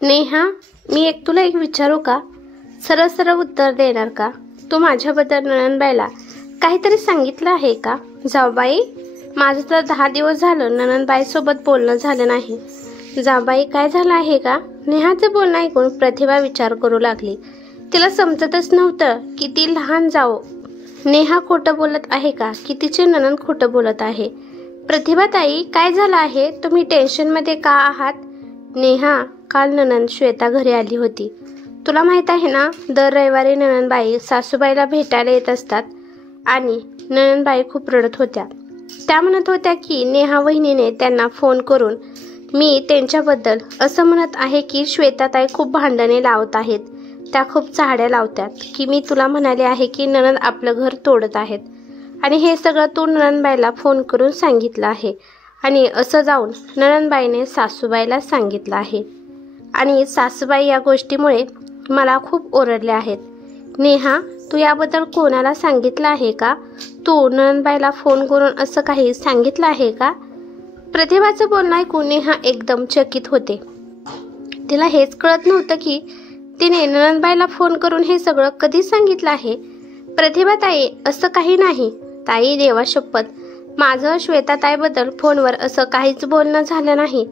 नेहा, मी तुला एक विचारू का? सरळ सरळ उत्तर देणार का? तू माझ्याबद्दल नणंदबाईला काहीतरी सांगितलं आहे का? जाऊबाई, माझं तर 10 दिवस झालं नणंदबाईसोबत बोलणं झालं नाही. जाऊबाई, काय झालं आहे का? नेहाचं बोलणं ऐकून प्रतिभा विचार करू लागली. तिला समजतच नव्हतं की ती लहान जाऊ नेहा खोटं बोलत आहे का की तिचे नणंद खोटं बोलत आहे. प्रतिभा ताई, काय झालं आहे? तुम्ही टेन्शनमध्ये का आहात? नेहा, काल नणंद श्वेता घरी आली होती. तुला माहित आहे ना, दर रविवारी नणंदबाई सासूबाईला भेटायला येत असतात आणि नणंदबाई खूप रडत होत्या. त्या म्हणत होत्या की नेहा वहिनीने त्यांना फोन करून मी त्यांच्याबद्दल असं म्हणत आहे की श्वेताताई खूप भांडणे लावत आहेत, त्या खूप चाड्या लावतात की मी तुला म्हणाले आहे की नणंद आपलं घर तोडत आहेत आणि हे सगळं तू नणंदबाईला फोन करून सांगितलं आहे आणि असं जाऊन नणंदबाईने सासूबाईला सांगितलं आहे आणि सासूबाई या गोष्टीमुळे मला खूप ओरडल्या आहेत. नेहा, तू याबद्दल कोणाला सांगितलं आहे का? तू नणंदबाईला फोन करून असं काही सांगितलं आहे का? प्रतिभाचं बोलणं ऐकून नेहा एकदम चकित होते. तिला हेच कळत नव्हतं की तिने नणंदबाईला फोन करून हे सगळं कधी सांगितलं आहे. प्रतिभा ताई, असं काही नाही. ताई, देवा शपथ, माझं श्वेताताईबद्दल फोनवर असं काहीच बोलणं झालं नाही.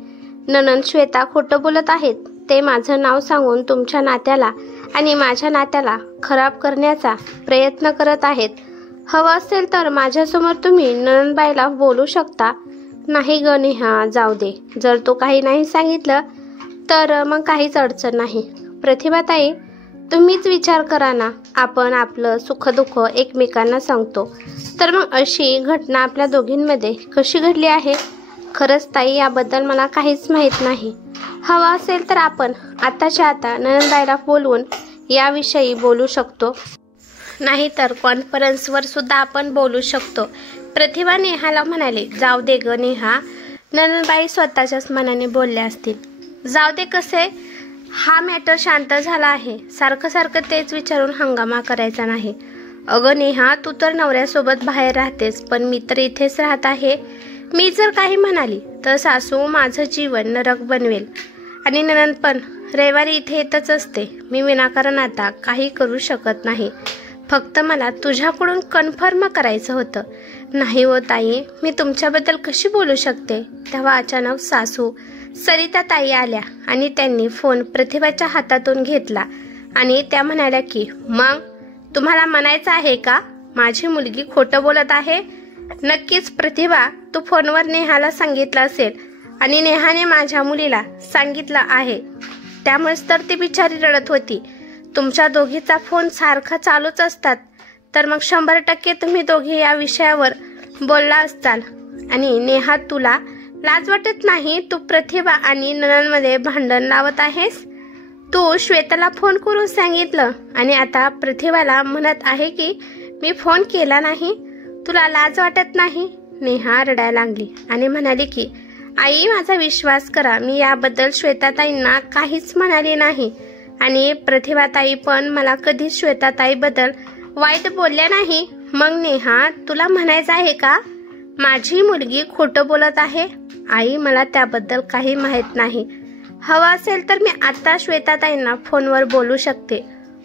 नणंद श्वेता खोटं बोलत आहेत. ते माझं नाव सांगून तुमच्या नात्याला आणि माझ्या नात्याला खराब करण्याचा प्रयत्न करत आहेत. हवं असेल तर माझ्यासमोर तुम्ही नणंदबाईला बोलू शकता. नाही ग नेहा, जाऊ दे. जर तू काही नाही सांगितलं तर मग काहीच अडचण नाही. प्रतिभाताई, तुम्हीच विचार करा ना, आपण आपलं सुखदुःख एकमेकांना सांगतो, तर मग अशी घटना आपल्या दोघींमध्ये कशी घडली आहे? खरंच ताई, याबद्दल मला काहीच माहीत नाही. हवं असेल तर आपण आताच्या आता नणंदबाईला बोलवून याविषयी बोलू शकतो, नाहीतर कॉन्फरन्सवर सुद्धा आपण बोलू शकतो. प्रतिभा नेहाला म्हणाली, जाऊ दे ग नेहा, नणंदबाई स्वतःच्याच मनाने बोलल्या असतील. जाऊ दे, कसे हा मॅटर शांत झाला आहे. सारखं सारखं तेच विचारून हंगामा करायचा नाही. अगं नेहा, तू तर नवऱ्यासोबत बाहेर राहतेस, पण मी तर इथेच राहत आहे. मी जर काही म्हणाली तर सासू माझं जीवन नरक बनवेल आणि नणंद पण रविवारी इथे येतच असते. मी विनाकारण आता काही करू शकत नाही. फक्त मला तुझ्याकडून कन्फर्म करायचं होतं. नाही हो ताई, मी तुमच्याबद्दल कशी बोलू शकते? तेव्हा अचानक सासू सरिता ताई आल्या आणि त्यांनी फोन प्रतिभाच्या हातातून घेतला आणि त्या म्हणाल्या की मग तुम्हाला म्हणायचं आहे का माझी मुलगी खोटं बोलत आहे? नक्कीच प्रतिभा, तू फोनवर नेहाला सांगितलं असेल आणि नेहाने माझ्या मुलीला सांगितलं आहे, त्यामुळेच तर ती बिचारी रडत होती. तुमच्या दोघीचा फोन सारखा चालूच असतात, तर मग 100% तुम्ही दोघे या विषयावर बोलला असताल. आणि नेहा, तुला लाज वाटत नाही? तू प्रतिभा आणि नणंदमध्ये भांडण लावत आहेस. तू श्वेताला फोन करून सांगितलं आणि आता प्रतिभाला म्हणत आहे की मी फोन केला नाही. तुला लाज वाटत नाही? नेहा रडायला लागली आणि म्हणाली की आई, माझा विश्वास करा, मी याबद्दल श्वेताताईंना काहीच म्हणाले नाही आणि प्रतिभाताई पण मला कधीच श्वेताताईबद्दल वाईट बोलल्या नाही. मग नेहा, तुला म्हणायचं आहे का माझी मुलगी खोटं बोलत आहे? आई, मला त्याबद्दल काही माहीत नाही. हवं असेल तर मी आता श्वेताताईंना फोनवर बोलू शकते.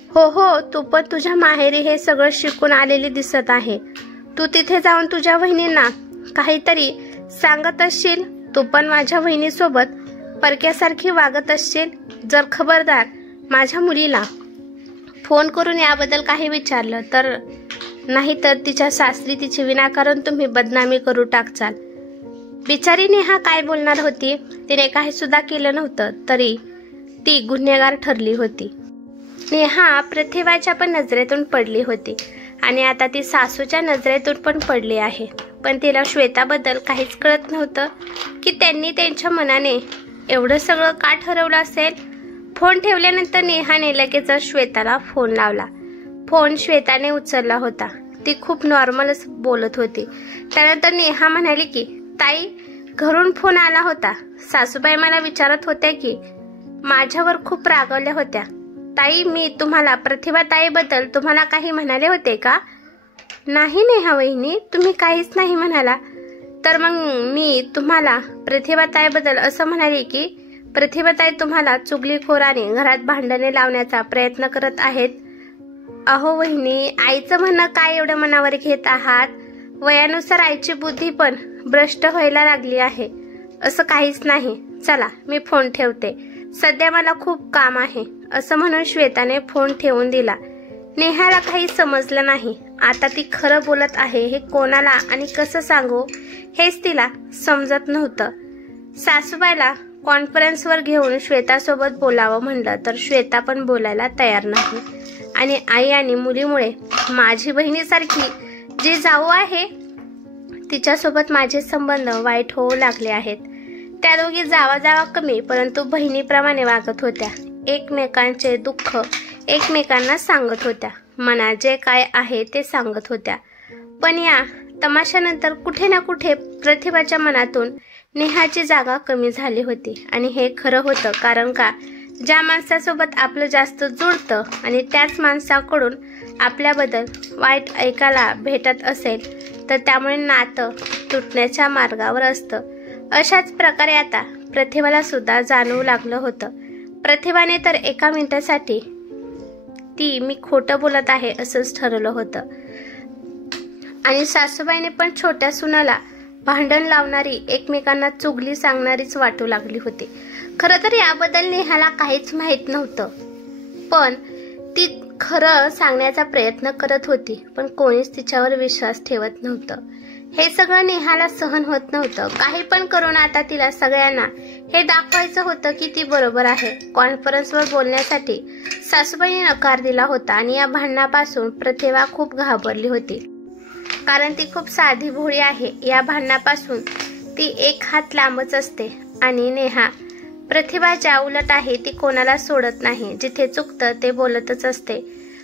हो, तू पण तुझ्या माहेरी हे सगळं शिकून आलेली दिसत आहे. तू तिथे जाऊन तुझ्या बहिणींना काहीतरी सांगत असशील. तू पण माझ्या बहिणीसोबत परक्यासारखी वागत असशील. जर खबरदार माझ्या मुलीला फोन करून याबद्दल काही विचारलं तर, नाही तर तिच्या सासरी तिची विनाकारण तुम्ही बदनामी करू टाकचाल. बिचारी नेहा काय बोलणार होती? तिने काही सुद्धा केलं नव्हतं तरी ती गुन्हेगार ठरली होती. नेहा प्रतिभाच्या पण नजरेतून पडली होती आणि आता ती सासूच्या नजरेतून पण पडली आहे. पण तिला श्वेताबद्दल काहीच कळत नव्हतं की त्यांनी त्यांच्या मनाने एवढं सगळं का ठरवलं असेल. फोन ठेवल्यानंतर नेहाने लगेच श्वेताला फोन लावला. फोन श्वेताने उचलला होता. ती खूप नॉर्मलच बोलत होती. त्यानंतर नेहा म्हणाली की ताई, घरून फोन आला होता. सासूबाई मला विचारत होत्या की माझ्यावर खूप रागवल्या होत्या. ताई, मी तुम्हाला प्रतिभा ताईबद्दल तुम्हाला काही म्हणाले होते का? नाही नेहा वहिनी, तुम्ही काहीच नाही म्हणाला. तर मग मी तुम्हाला प्रतिभा ताईबद्दल असं म्हणाले की प्रतिभाताई तुम्हाला चुगलीखोराने घरात भांडणे लावण्याचा प्रयत्न करत आहेत. अहो वहिनी, आईचं म्हणणं काय एवढं मनावर घेत आहात? वयानुसार आईची बुद्धी पण भ्रष्ट व्हायला लागली आहे. असं काहीच नाही. चला मी फोन ठेवते, सध्या मला खूप काम आहे, असं म्हणून श्वेताने फोन ठेवून दिला. नेहाला काही समजलं नाही. आता ती खरं बोलत आहे हे कोणाला आणि कसं सांगू हेच तिला समजत नव्हतं. सासूबाईला कॉन्फरन्सवर घेऊन श्वेतासोबत बोलावं म्हणलं तर श्वेता पण बोलायला तयार नाही. आणि आई आणि मुलीमुळे माझी बहिणीसारखी जी जाऊ आहे तिच्यासोबत माझे संबंध वाईट होऊ लागले आहेत. त्या दोघी जावा कमी परंतु बहिणीप्रमाणे वागत होत्या. एकमेकांचे दुःख एकमेकांना सांगत होत्या. मनात जे काय आहे ते सांगत होत्या. पण या तमाशानंतर कुठे ना कुठे प्रतिभाच्या मनातून नेहाची जागा कमी झाली होती. आणि हे खरं होतं, कारण का ज्या माणसासोबत आपलं जास्त जुळतं आणि त्याच माणसाकडून आपल्याबद्दल वाईट ऐकायला भेटत असेल तर त्यामुळे नातं तुटण्याच्या मार्गावर असतं. अशाच प्रकारे आता प्रतिभाला सुद्धा जाणवू लागलं होतं. प्रतिभाने तर एका मिनिटासाठी ती मी खोटं बोलत आहे असंच ठरवलं होतं. आणि सासूबाईने पण छोट्या सुनाला भांडण लावणारी, एकमेकांना चुगली सांगणारीच वाटू लागली होती. खरं तर याबद्दल नेहाला काहीच माहीत नव्हतं, पण ती खरं सांगण्याचा प्रयत्न करत होती. पण कोणीच तिच्यावर विश्वास ठेवत नव्हतं. हे सगळं नेहाला सहन होत नव्हतं. काही पण करून आता तिला सगळ्यांना हे दाखवायचं होतं की ती बरोबर आहे. कॉन्फरन्सवर बोलण्यासाठी सासूबाईने नकार दिला होता आणि या भांडणापासून प्रतिभा खूप घाबरली होती, कारण ती खूप साधी भोळी आहे. या भांडणापासून ती एक हात लांबच असते. आणि नेहा प्रतिभाच्या उलट आहे, ती कोणाला सोडत नाही. जिथे चुकतं ते बोलतच असते.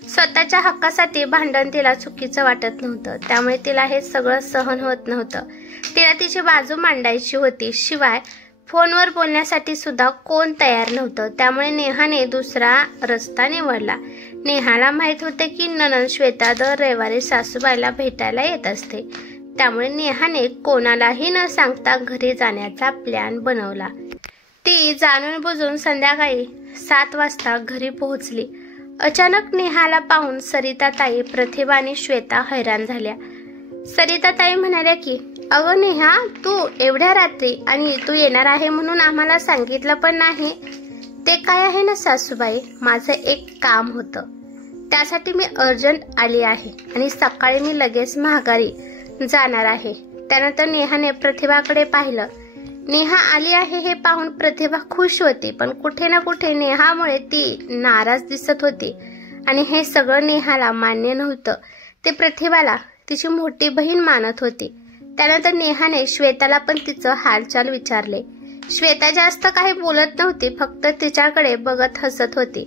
स्वतःच्या हक्कासाठी भांडण तिला चुकीचं वाटत नव्हतं, त्यामुळे तिला हे सगळं सहन होत नव्हतं. तिला तिची बाजू मांडायची होती. शिवाय फोनवर बोलण्यासाठी सुद्धा कोण तयार नव्हतं. त्यामुळे नेहाने दुसरा रस्ता निवडला. नेहाला माहित होते की नणंद श्वेता दर रविवारी सासूबाईला भेटायला येत असते. त्यामुळे नेहाने कोणालाही न सांगता घरी जाण्याचा प्लॅन बनवला. ती जाणून बुजून संध्याकाळी 7 वाजता घरी पोहोचली. अचानक नेहाला पाहून सरिताताई, प्रतिभा आणि श्वेता हैराण झाल्या. सरिताताई म्हणाल्या की अगं नेहा, तू एवढ्या रात्री आणि तू येणार आहे म्हणून आम्हाला सांगितलं पण नाही. ते काय आहे ना सासूबाई, माझं एक काम होतं, त्यासाठी मी अर्जंट आली आहे आणि सकाळी मी लगेच माघारी जाणार आहे. त्यानंतर नेहाने प्रतिभाकडे पाहिलं. नेहा आली आहे हे पाहून प्रतिभा खुश होती, पण कुठे ना कुठे नेहामुळे ती नाराज दिसत होती. आणि हे सगळं नेहाला मान्य नव्हतं. ते प्रतिभाला तिची मोठी बहीण मानत होती. त्यानंतर नेहाने श्वेताला पण तिचं हालचाल विचारले. श्वेता जास्त काही बोलत नव्हती, फक्त तिच्याकडे बघत हसत होती.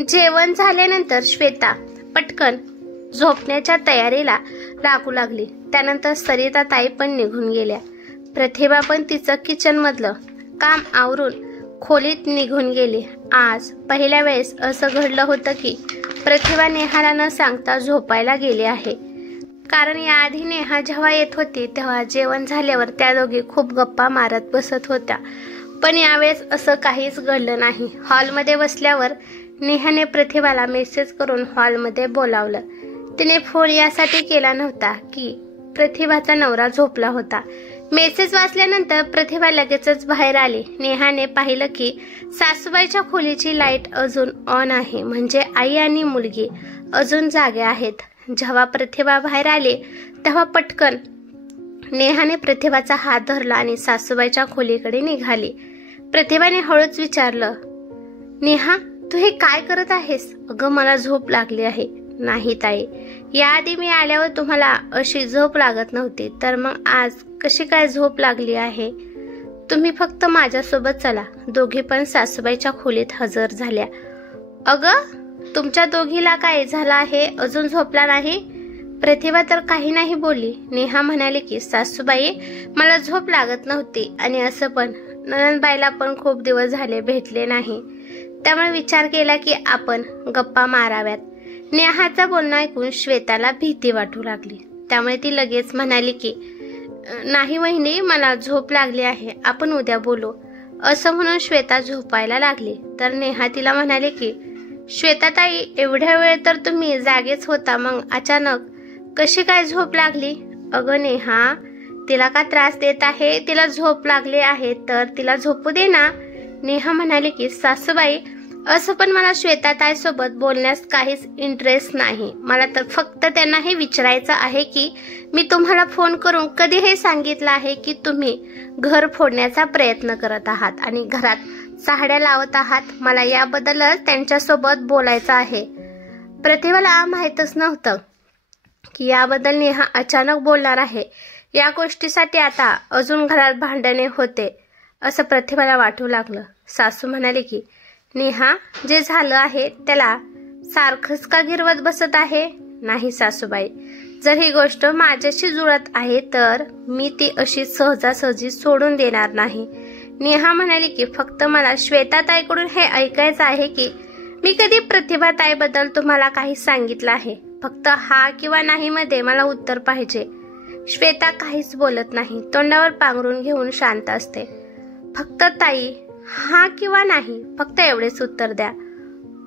जेवण झाल्यानंतर श्वेता पटकन झोपण्याच्या तयारीला लागू लागली. त्यानंतर सरिताताई पण निघून गेल्या. प्रतिभा पण तिचं किचन मधलं काम आवरून खोलीत निघून गेली. आज पहिल्या वेळेस असं घडलं होतं की प्रतिभा नेहाला न सांगता झोपायला गेली आहे. कारण याआधी नेहा जेव्हा येत होती तेव्हा जेवण झाल्यावर त्या दोघी खूप गप्पा मारत बसत होत्या. पण यावेळेस असं काहीच घडलं नाही. हॉलमध्ये बसल्यावर नेहाने प्रतिभाला मेसेज करून हॉलमध्ये बोलावलं. तिने फोन यासाठी केला नव्हता की प्रतिभाचा नवरा झोपला होता. मेसेज वाचल्यानंतर प्रतिभा लगेचच बाहेर आली. नेहाने पाहिलं की सासूबाईच्या खोलीची लाईट अजून ऑन आहे, म्हणजे आई आणि मुलगी अजून जागे आहेत. जेव्हा प्रतिभा बाहेर आली तेव्हा पटकन नेहाने प्रतिभाचा हात धरला आणि सासूबाईच्या खोलीकडे निघाली. प्रतिभाने हळूच विचारलं, नेहा तू हे काय करत आहेस? अगं मला झोप लागली आहे. नाही ताई, याआधी मी आल्यावर तुम्हाला अशी झोप लागत नव्हती, तर मग आज कशी काय झोप लागली आहे? तुम्ही फक्त माझ्यासोबत चला. दोघी पण सासूबाईच्या खोलीत हजर झाल्या. अगं तुमच्या दोघीला काय झालं आहे? अजून झोपला नाही? प्रतिभा तर काही नाही बोलली. नेहा म्हणाली की सासूबाई मला झोप लागत नव्हती आणि असं पण नणंदबाईला पण खूप दिवस झाले भेटले नाही, त्यामुळे विचार केला की आपण गप्पा माराव्यात. नेहाचं बोलणं ऐकून श्वेताला भीती वाटू लागली. त्यामुळे ती लगेच म्हणाली की नाही वहिनी, मला झोप लागली आहे, आपण उद्या बोलू. असं म्हणून श्वेता झोपायला लागली. तर नेहा तिला म्हणाले की श्वेताताई, एवढ्या वेळ तर तुम्ही जागेच होता, मग अचानक कशी काय झोप लागली? अगं नेहा, तिला का त्रास देत आहे? तिला झोप लागली आहे तर तिला झोपू दे ना. नेहा म्हणाली की सासूबाई, असं पण मला श्वेताताई सोबत बोलण्यास काहीच इंटरेस्ट नाही. मला तर फक्त त्यांना हे विचारायचं आहे की मी तुम्हाला फोन करून कधी हे सांगितलं आहे की तुम्ही घर फोडण्याचा प्रयत्न करत आहात आणि घरात साड्या लावत आहात. मला याबद्दलच त्यांच्यासोबत बोलायचं आहे. प्रतिभाला माहीतच नव्हतं की याबद्दल नेहा अचानक बोलणार आहे. या गोष्टीसाठी आता अजून घरात भांडणे होते असं प्रतिभाला वाटू लागलं. सासू म्हणाले की नेहा, जे झालं आहे त्याला सारखंच का गिरवत बसत आहे? नाही सासूबाई, जर ही गोष्ट माझ्याशी जुळत आहे तर मी ती अशी सहजासहजी सोडून देणार नाही. नेहा म्हणाली की फक्त मला श्वेताताईकडून हे ऐकायचं आहे की मी कधी प्रतिभाताईबद्दल तुम्हाला काही सांगितलं आहे. फक्त हा किंवा नाही मध्ये मला उत्तर पाहिजे. श्वेता काहीच बोलत नाही, तोंडावर पांघरून घेऊन शांत असते. फक्त ताई, हा किंवा नाही, फक्त एवढेच उत्तर द्या.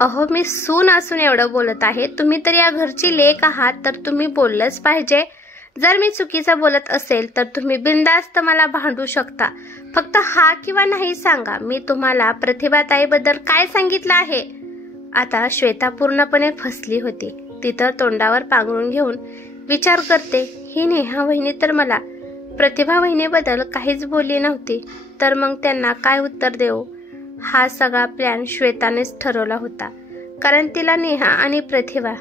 अहो, मी सून असून एवढं बोलत आहे. तुम्ही तर या घरची लेक आहात, तर तुम्ही बोललंच पाहिजे. जर मी चुकीचं बोलत असेल तर तुम्ही बिनधास्त मला भांडू शकता. फक्त हा किंवा नाही सांगा. मी तुम्हाला प्रतिभाताईबद्दल काय सांगितलं आहे? आता श्वेता पूर्णपणे फसली होती. ती तर तोंडावर पांघरून घेऊन विचार करते, ही नेहा वहिनी तर मला प्रतिभा वहिनीबद्दल काहीच बोलली नव्हती, तर मग त्यांना काय उत्तर देऊ? हा सगळा प्लॅन श्वेतानेच ठरवला होता, कारण तिला नेहा आणि प्रतिभा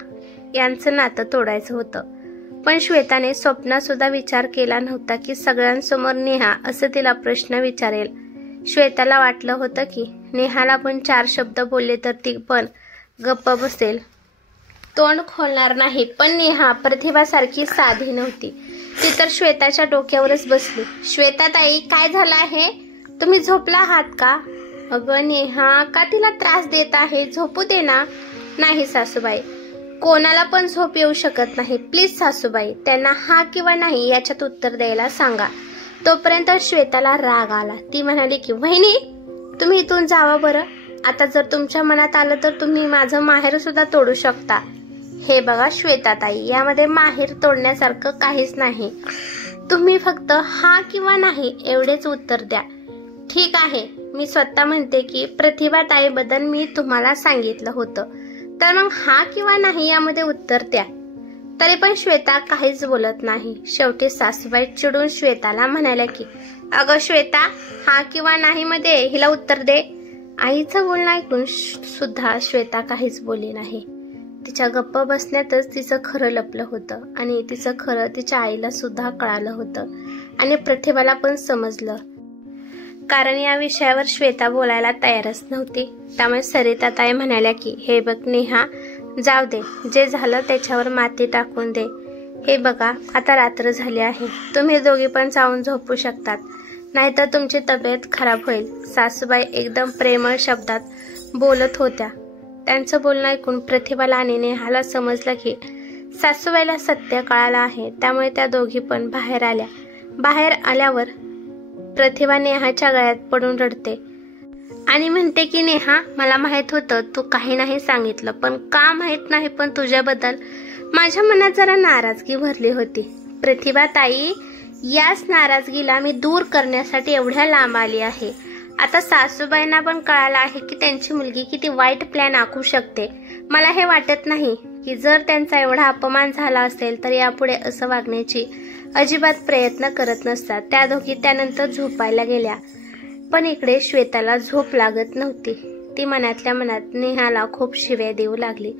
यांचं नातं तोडायचं होतं. पण श्वेताने स्वप्नात सुद्धा विचार केला नव्हता की सगळ्यांसमोर नेहा असं तिला प्रश्न विचारेल. श्वेताला वाटलं होतं की नेहाला पण 4 शब्द बोलले तर ती पण गप्प बसेल, तोंड खोलणार नाही. पण नेहा प्रतिभासारखी साधी नव्हती. ती तर श्वेताच्या डोक्यावरच बसली. श्वेताताई, काय झालं आहे? तुम्ही झोपला आहात का? अगं नेहा, का तिला त्रास देत आहे? झोपू दे ना. नाही सासूबाई, कोणाला पण झोप येऊ शकत नाही. प्लीज सासूबाई, त्यांना हा किंवा नाही याच्यात उत्तर द्यायला सांगा. तोपर्यंत श्वेताला राग आला. ती म्हणाली की वहिनी, तुम्ही इथून जावा बरं. आता जर तुमच्या मनात आलं तर तुम्ही माझं माहेर सुद्धा तोडू शकता. हे बघा श्वेताताई, यामध्ये माहेर तोडण्यासारखं काहीच नाही. तुम्ही फक्त हा किंवा नाही एवढेच उत्तर द्या. ठीक आहे, मी स्वतः म्हणते की प्रतिभाताईबद्दल मी तुम्हाला सांगितलं होतं, तर मग हा किंवा नाही यामध्ये उत्तर द्या. तरी पण श्वेता काहीच बोलत नाही. शेवटी सासूबाई चिडून श्वेताला म्हणाल्या की अगं श्वेता, हा किंवा नाही मध्ये हिला उत्तर दे. आईचं बोलणं ऐकून सुद्धा श्वेता काहीच बोलली नाही. तिच्या गप्प बसण्यातच तिचं खरं लपलं होतं आणि तिचं खरं तिच्या आईला सुद्धा कळालं होतं आणि प्रतिभाला पण समजलं, कारण या विषयावर श्वेता बोलायला तयारच नव्हती. त्यामुळे सरिताताई म्हणाल्या की हे बघ नेहा, जाऊ दे, जे झालं त्याच्यावर माती टाकून दे. हे बघा, आता रात्र झाली आहे, तुम्ही दोघी पण जाऊन झोपू शकतात, नाहीतर तुमची तब्येत खराब होईल. सासूबाई एकदम प्रेमळ शब्दात बोलत होत्या. त्यांचं बोलणं ऐकून प्रतिभाला आणि नेहाला समजलं की सासूबाईला सत्य कळालं आहे. त्यामुळे त्या दोघी पण बाहेर आल्या. बाहेर आल्यावर प्रतिभा नेहाच्या गळ्यात पडून रडते आणि म्हणते की नेहा, मला माहित होतं तू काही नाही सांगितलं, पण का माहित नाही, पण तुझ्याबद्दल माझ्या मनात जरा नाराजगी भरली होती. प्रतिभा ताई, याच नाराजगीला मी दूर करण्यासाठी एवढ्या लांब आली आहे. आता सासूबाईंना पण कळालं आहे की त्यांची मुलगी किती वाईट प्लॅन आखू शकते. मला हे वाटत नाही की जर त्यांचा एवढा अपमान झाला असेल तर यापुढे असं वागण्याची अजिबात प्रयत्न करत नसतात. त्या दोघी त्यानंतर झोपायला गेल्या. पण इकडे श्वेताला झोप लागत नव्हती. ती मनातल्या मनात नेहाला खूप शिव्या देऊ लागली,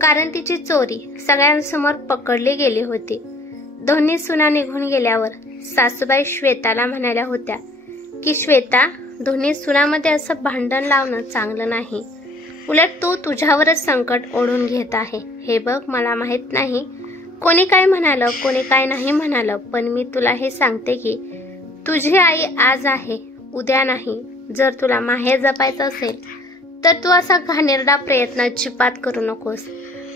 कारण तिची चोरी सगळ्यांसमोर पकडली गेली होती. दोन्ही सुना निघून गेल्यावर सासूबाई श्वेताला म्हणाल्या होत्या की श्वेता, दोन्ही सुनामध्ये असं भांडण लावणं चांगलं नाही. उलट तू तुझ्यावरच संकट ओढून घेत आहे. हे बघ, मला माहित नाही कोणी काय म्हणालं, कोणी काय नाही म्हणालं, पण मी तुला हे सांगते की तुझी आई आज आहे, उद्या नाही. जर तुला माहेर जपायचं असेल तर तू असा घाणेरडा प्रयत्न अजिबात करू नकोस.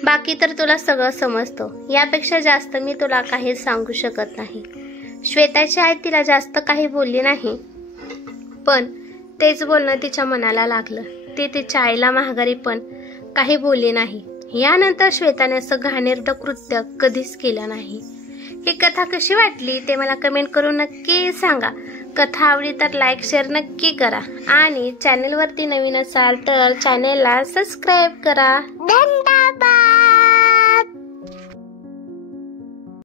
बाकी तर तुला सगळं समजतं. यापेक्षा जास्त मी तुला काही सांगू शकत नाही. श्वेताची आई तिला जास्त काही बोलली नाही, पण तेच बोलणं तिच्या मनाला लागलं. ती तिच्या आईला माघारी पण काही बोलली नाही. यानंतर श्वेताने असं घाणेरडं कृत्य कधीच केलं नाही. ही कथा कशी वाटली ते मला कमेंट करून नक्की सांगा. कथा आवडली तर लाईक शेअर नक्की करा आणि चॅनेलवरती नवीन असाल तर चॅनेलला सबस्क्राईब करा. धन्यवाद.